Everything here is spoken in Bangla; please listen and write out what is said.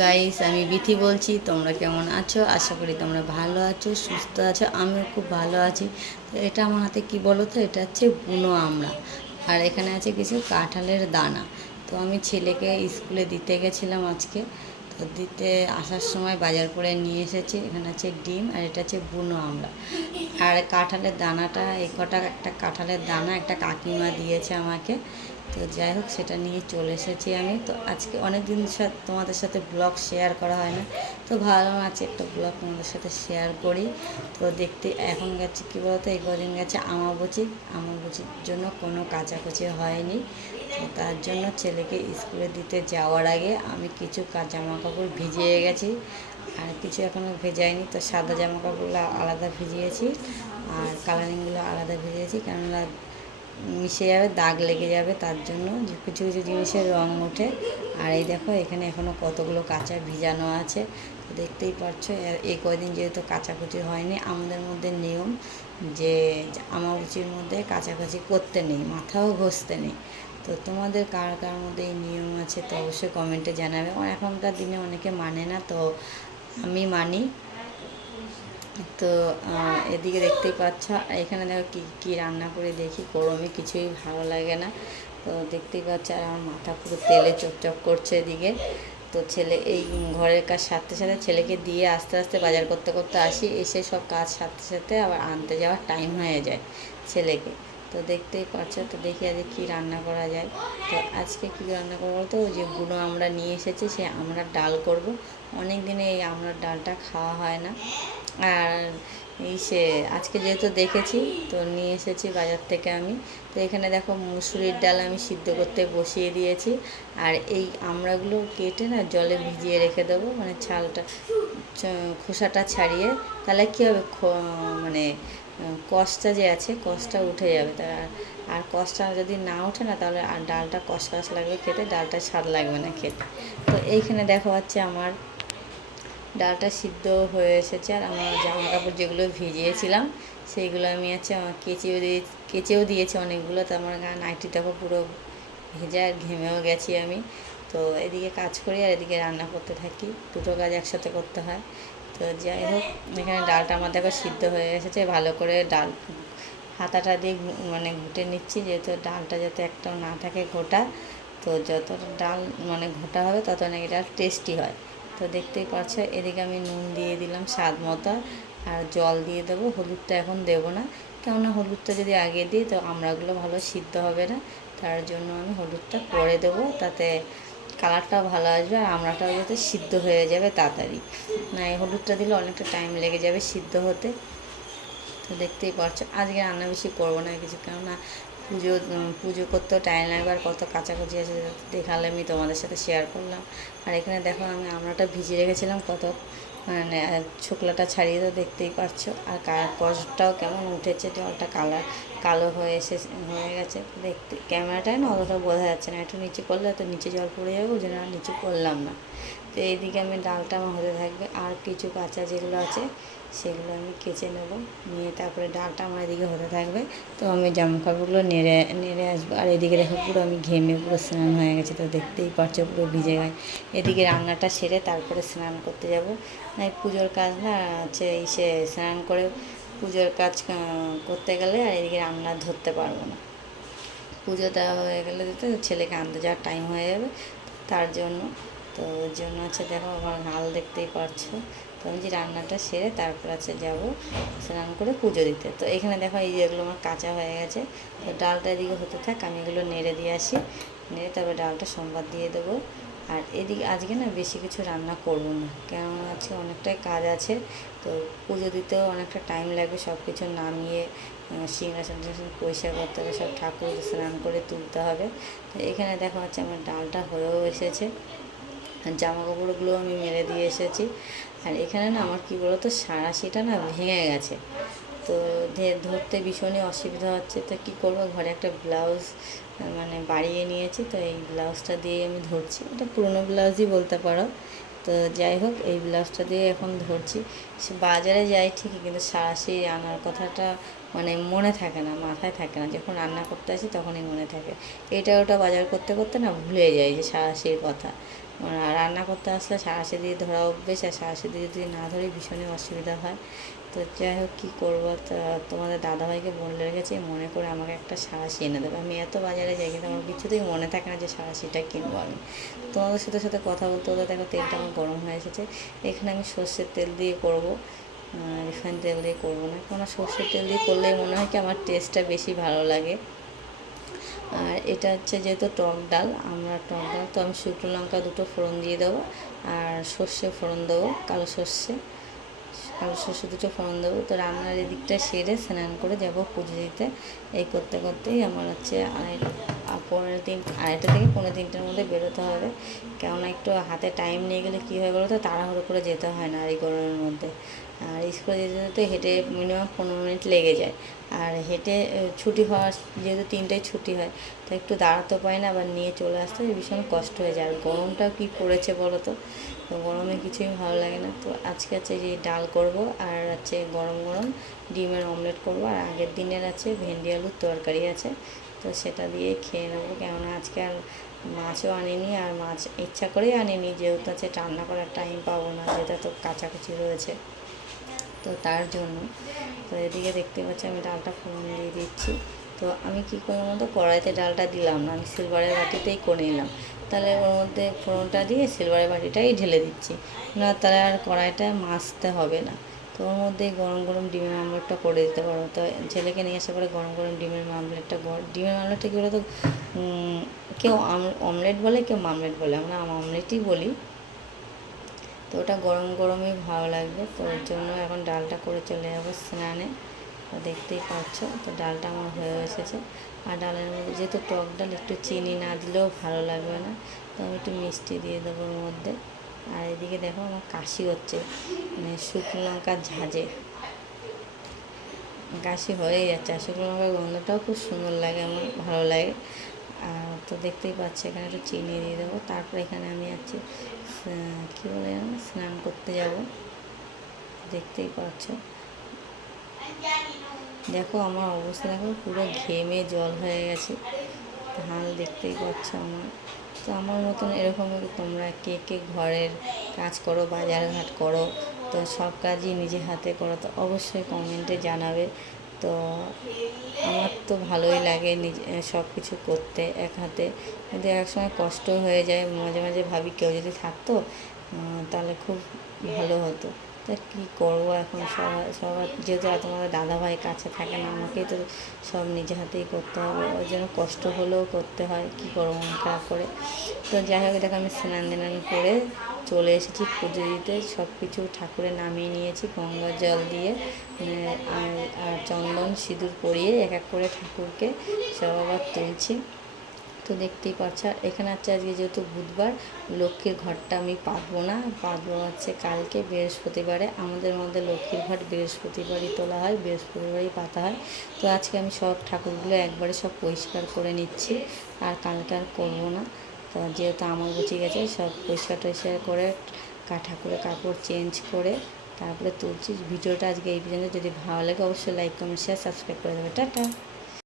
গাইস আমি বিথি বলছি, তোমরা কেমন আছো? আশা করি তোমরা ভালো আছো, সুস্থ আছো, আমিও খুব ভালো আছি। তো এটা আমার হাতে কি বলো তো? এটা হচ্ছে বুনো আমড়া আর এখানে আছে কিছু কাঁঠালের দানা। তো আমি ছেলেকে স্কুলে দিতে গেছিলাম আজকে। তো দিতে আসার সময় বাজার করে নিয়ে এসেছি। এখানে আছে ডিম আর এটা হচ্ছে বুনো আমড়া আর কাঁঠালের দানাটা, এই কটা একটা কাঁঠালের দানা একটা কাকিমা দিয়েছে আমাকে। তো যাই হোক, সেটা নিয়ে চলে এসেছি আমি। তো আজকে অনেক দিন তোমাদের সাথে ব্লগ শেয়ার করা হয় না। তো ভালো আছে একটা ব্লগ তোমাদের সাথে শেয়ার করি। তো দেখতে এখন গেছে কী বলতো, এই কদিন গেছে আমাবুচি। আমাবুচির জন্য কোনো কাচাকুচি হয়নি। তো তার জন্য ছেলেকে স্কুলে দিতে যাওয়ার আগে আমি কিছু জামা কাপড় ভিজিয়ে গেছি। আর কিছু এখনও ভেজাইনি, তো সাদা জামা কাপড়গুলো আলাদা ভিজিয়েছি। আর কালারিংগুলো আলাদা ভিজিয়েছি। কেননা মিশে যাবে, দাগ লেগে যাবে তার জন্য। কিছু কিছু জিনিসের রং ওঠে। আর এই দেখো, এখানে এখনও কতগুলো কাঁচা ভিজানো আছে। তো দেখতেই পাচ্ছ এই কয়দিন যেহেতু কাচাকুচি হয়নি, আমাদের মধ্যে নিয়ম যে আমাবুচির মধ্যে কাচাকুচি করতে নেই, মাথাও ঘষতে নেই। তো তোমাদের কার কার মধ্যে এই নিয়ম আছে, তো অবশ্যই কমেন্টে জানাবে। এখনকার দিনে অনেকে মানে না, তো আমি মানি। তো এদিকে দেখতেই পাচ্ছ, এখানে দেখো কী কী রান্না করে দেখি, গরমে কিছুই ভালো লাগে না। তো দেখতেই পাচ্ছ, আর আমার মাথা পুরো তেলে চপচপ করছে এদিকে। তো ছেলে, এই ঘরের কাজ সারতে সাথে ছেলেকে দিয়ে আস্তে আস্তে বাজার করতে করতে আসি, এসে সব কাজ সারতে সাথে আবার আনতে যাওয়ার টাইম হয়ে যায় ছেলেকে। তো দেখতেই পাচ্ছ, তো দেখি আজকে কী রান্না করা যায়। তো আজকে কী রান্না করব বলতো যে গুঁড়ো আমরা নিয়ে এসেছি সে আমরা ডাল করব। অনেক দিনে এই আমড়ার ডালটা খাওয়া হয় না। আর এই সে, আজকে যেহেতু দেখেছি, তো নিয়ে এসেছি বাজার থেকে আমি। তো এখানে দেখো মুসুরির ডাল আমি সিদ্ধ করতে বসিয়ে দিয়েছি। আর এই আমড়াগুলো কেটে না জলে ভিজিয়ে রেখে দেবো মানে ছালটা খোসাটা ছাড়িয়ে। তাহলে কী হবে? মানে কষটা যে আছে, কষটা উঠে যাবে। তা আর কষটা যদি না ওঠে না, তাহলে আর ডালটা কষ কষ লাগবে খেতে, ডালটা স্বাদ লাগবে না খেতে। তো এইখানে দেখা হচ্ছে আমার ডালটা সিদ্ধ হয়ে এসেছে আর আমার জামা কাপড় যেগুলো ভিজিয়েছিলাম, সেইগুলো আমি আছে কেচেও দিয়ে, কেচেও দিয়েছি অনেকগুলো, তো আমার গা নাইটি দেখো পুরো ভেজা আর ঘেমেও গেছি আমি। তো এদিকে কাজ করি আর এদিকে রান্না করতে থাকি, দুটো কাজ একসাথে করতে হয়। তো যাই হোক, এখানে ডালটা আমার দেখো সিদ্ধ হয়ে এসেছে, ভালো করে ডাল হাতাটা দিয়ে মানে ঘুটে নিচ্ছি, যেহেতু ডালটা যাতে একটাও না থাকে গোটা, তো যতটা ডাল মানে ঘোটা হবে তত নাকি ডাল টেস্টি হয়। তো দেখতেই পাচ্ছ, এদিকে আমি নুন দিয়ে দিলাম স্বাদ মতো, আর জল দিয়ে দেবো, হলুদটা এখন দেবো না। কেননা হলুদটা যদি আগে দিই তো আমড়াগুলো ভালো সিদ্ধ হবে না, তার জন্য আমি হলুদটা পরে দেবো, তাতে কালারটাও ভালো আসবে আর আমড়াটাও যাতে সিদ্ধ হয়ে যাবে তাড়াতাড়ি। না, এই হলুদটা দিলে অনেকটা টাইম লেগে যাবে সিদ্ধ হতে। তো দেখতেই পারছ আজকে রান্না বেশি করব না কিছু, কেননা পুজো পুজো করতেও টাইম লাগবে আর কত কাচাকুচি আছে দেখালে আমি তোমাদের সাথে শেয়ার করলাম। আর এখানে দেখো আমি আমরাটা ভিজিয়ে রেখেছিলাম কত মানে ছোকলাটা ছাড়িয়ে তো দেখতেই পারছ। আর কষটাও কেমন উঠেছে, জলটা কালার, কালো হয়ে এসে, হয়ে গেছে। দেখতে, ক্যামেরাটায় না অতটা বোঝা যাচ্ছে না। একটু নিচে করলে তো নিচে জল পড়ে যাবে, ওই জন্য আর নিচে করলাম না। তো এইদিকে আমি ডালটা আমার হতে থাকবে। আর কিছু কাঁচা যেগুলো আছে, সেগুলো আমি কেচে নেব। নিয়ে তারপরে ডালটা আমার এদিকে হতে থাকবে। তো আমি জামা কাপড়গুলো নেড়ে নেড়ে আসব। আর এদিকে দেখো পুরো আমি ঘেমে পুরো স্নান হয়ে গেছে তো দেখতেই পারছ পুরো ভিজে গায়ে এদিকে রান্নাটা সেরে তারপরে স্নান করতে যাব। না পুজোর কাজ না হচ্ছে সে স্নান করে পুজোর কাজ করতে গেলে আর এদিকে রান্না ধরতে পারব না। পুজো দেওয়া হয়ে গেলে তো ছেলেকে আনতে যাওয়ার টাইম হয়ে যাবে। তার জন্য তো ওর জন্য হচ্ছে দেখো আমার হাল দেখতেই পারছ। তো আমি যে রান্নাটা সেরে তারপর আছে যাব স্নান করে পুজো দিতে। তো এখানে দেখো এই যেগুলো আমার কাঁচা হয়ে গেছে। তো ডালটা এদিকে হতে থাক, আমি এগুলো নেড়ে দিয়ে আসি। নেড়ে তারপর ডালটা সোমবার দিয়ে দেবো। আর এদিকে আজকে না বেশি কিছু রান্না করব না, কেননা আজকে অনেকটাই কাজ আছে। তো পুজো দিতেও অনেকটা টাইম লাগবে সব কিছু নামিয়ে সিংহাসন পরিষ্কার করতে হবে, সব ঠাকুর স্নান করে তুলতে হবে। তো এখানে দেখা হচ্ছে আমার ডালটা হয়েও এসেছে। জামা কাপড়গুলো আমি মেরে দিয়ে এসেছি। আর এখানে না আমার কী বলতো সাঁড়াশিটা না ভেঙে গেছে। তো ধরতে ভীষণই অসুবিধা হচ্ছে। তো কী করব, ঘরে একটা ব্লাউজ মানে বাড়িয়ে নিয়েছি। তো এই ব্লাউজটা দিয়ে আমি ধরছি। এটা পুরনো ব্লাউজই বলতে পারো। তো যাই হোক, এই ব্লাউজটা দিয়ে এখন ধরছি। সে বাজারে যাই ঠিকই, কিন্তু সারাশি আনার কথাটা মানে মনে থাকে না, মাথায় থাকে না। যখন রান্না করতে আসি তখনই মনে থাকে। এটা ওটা বাজার করতে করতে না ভুলে যাই যে সারাশির কথা। আর রান্না করতে আসলে সারাশি দিয়ে ধরা অভ্যেস, আর সারাশি দিয়ে যদি না ধরে ভীষণই অসুবিধা হয়। তো যাই হোক, কী করব? তোমাদের দাদাভাইকে বলে রেখেছি, মনে করে আমাকে একটা সারাশি এনে দেবে। আমি এত বাজারে যাই, কিন্তু আমার কিছুতেই মনে থাকে না যে সারাশিটা কিনবো আমি। তোমাদের সাথে সাথে কথা বলতে বলতে দেখো, তেলটা আমার গরম হয়ে এসেছে। এখানে আমি সর্ষের তেল দিয়ে করব। রিফাইন তেল দিয়ে করব না, কেননা সর্ষের তেল দিয়ে করলেই মনে হয় কি আমার টেস্টটা বেশি ভালো লাগে। আর এটা হচ্ছে যেহেতু টক ডাল, আমরা টক ডাল, তো আমি শুকনো লঙ্কা দুটো ফোড়ন দিয়ে দেবো, আর সর্ষে ফোড়ন দেবো, কালো সর্ষে। কালো সর্ষে দুটো ফোন দেবো। তো রান্নার এদিকটা সেরে স্নান করে যাব পুজো দিতে। এই করতে করতেই আমার হচ্ছে পনেরো তিন আড়াইটা থেকে পনেরো তিনটের মধ্যে বেরোতে হবে। কেননা একটু হাতে টাইম নিয়ে গেলে কী হয় বলো তো? তাড়াহুড়ো করে যেতে হয় না আর এই গরমের মধ্যে। আর স্কুলে যেতে যেতে হেঁটে মিনিমাম পনেরো মিনিট লেগে যায়। আর হেঁটে, ছুটি হওয়ার যেহেতু তিনটায় ছুটি হয়, তো একটু দাঁড়াতে পারি না আবার নিয়ে চলে আসতে ভীষণ কষ্ট হয়ে যায়। আর গরমটাও কী পড়েছে বলো তো? তো গরমে কিছুই ভালো লাগে না। তো আজকে আছে যে ডাল করব আর আছে গরম গরম ডিমের অমলেট করব। আর আগের দিনের আছে ভেন্ডি আলুর তরকারি আছে। তো সেটা দিয়ে খেয়ে নেব। কেননা আজকে আর মাছও আনিনি আর মাছ ইচ্ছা করেই আনিনি। যেহেতু আছে রান্না করার টাইম পাবো না, যেটা তো কাছাকাছি রয়েছে, তো তার জন্য। তো এদিকে দেখতে পাচ্ছি আমি ডালটা ফোড়ন দিয়ে দিচ্ছি। তো আমি কী করব মতো কড়াইতে ডালটা দিলাম না, আমি সিলভারের বাটিতেই করে নিলাম। তাহলে ওর মধ্যে ফোড়নটা দিয়ে সিলভারের বাটিটাই ঢেলে দিচ্ছি। না তাহলে আর কড়াইটা মাজতে হবে না। তো ওর মধ্যে গরম গরম ডিমের আমলেটটা করে দিতে পারব তো ছেলেকে নিয়ে আসা পরে গরম গরম ডিমের আমলেটটা ডিমের আমলেটটা কী বলতো? কেউ অমলেট বলে, কেউ মামলেট বলে। আমরা অমলেটই বলি। তো ওটা গরম গরমই ভালো লাগবে। তো ওর জন্য এখন ডালটা করে চলে যাব স্নানে। তো দেখতেই পাচ্ছ, তো ডালটা আমার হয়ে এসেছে। আর ডালের মধ্যে যেহেতু টক ডাল, একটু চিনি না দিলেও ভালো লাগবে না। তো আমি একটু মিষ্টি দিয়ে দেবো ওর মধ্যে। আর এদিকে দেখো আমার কাশি হচ্ছে মানে শুকনো লঙ্কার ঝাঁঝে। কাশি হয়ে যাচ্ছে, আর শুকনো লঙ্কার গন্ধটাও খুব সুন্দর লাগে, আমার ভালো লাগে। আর তো দেখতেই পাচ্ছি, এখানে একটু চিনি দিয়ে দেবো, তারপর এখানে আমি আছি কী বলে স্নান করতে যাব। দেখতেই পাচ্ছ। দেখো আমার অবস্থা দেখো, পুরো ঘেমে জল হয়ে গেছে হাল দেখতেই পাচ্ছ আমার। তো আমার মতন এরকমই তোমরা কে কে ঘরের কাজ করো বাজার ঘাট করো, তো সব কাজই নিজে হাতে করো, তো অবশ্যই কমেন্টে জানাবে। তো আমার তো ভালোই লাগে নিজে সব কিছু করতে এক হাতে। কিন্তু একসময় কষ্ট হয়ে যায়, মাঝে মাঝে ভাবি কেউ যদি থাকতো তাহলে খুব ভালো হতো। তা কী করব এখন? সবাই সবার যেহেতু তোমাদের দাদাভাই কাছে থাকে না, আমাকেই তো সব নিজে হাতেই করতে হবে। ওই জন্য কষ্ট হলেও করতে হয়, কী করব মন খারাপ করে? তো যাই হোক, দেখো আমি স্নান দান করে চলে এসেছি পুজো দিতে। সব কিছু ঠাকুরে নামিয়ে নিয়েছি, গঙ্গার জল দিয়ে। আর চন্দন সিঁদুর পরিয়ে এক এক করে ঠাকুরকে সব আবার তুলছি। তো দেখতেই পাচ্ছ এখানে হচ্ছে আজকে যেহেতু বুধবার, লক্ষ্মীর ঘরটা আমি পাতবো না। পাতবো হচ্ছে কালকে বৃহস্পতিবারে। আমাদের মধ্যে লক্ষ্মীর ঘট বৃহস্পতিবারই তোলা হয়, বৃহস্পতিবারই পাতা হয়। তো আজকে আমি সব ঠাকুরগুলো একবারে সব পরিষ্কার করে নিচ্ছি। আর কালকে আর করব না। তো যেহেতু আমার গুছিয়ে গেছে, সব পরিষ্কার টরিষ্কার করে ঠাকুরের কাপড় চেঞ্জ করে তারপরে তুলছি। ভিডিওটা আজকে এই পর্যন্ত। যদি ভালো লাগে অবশ্যই লাইক, কমেন্ট শেয়ার সাবস্ক্রাইব করে দেবে। টাটা।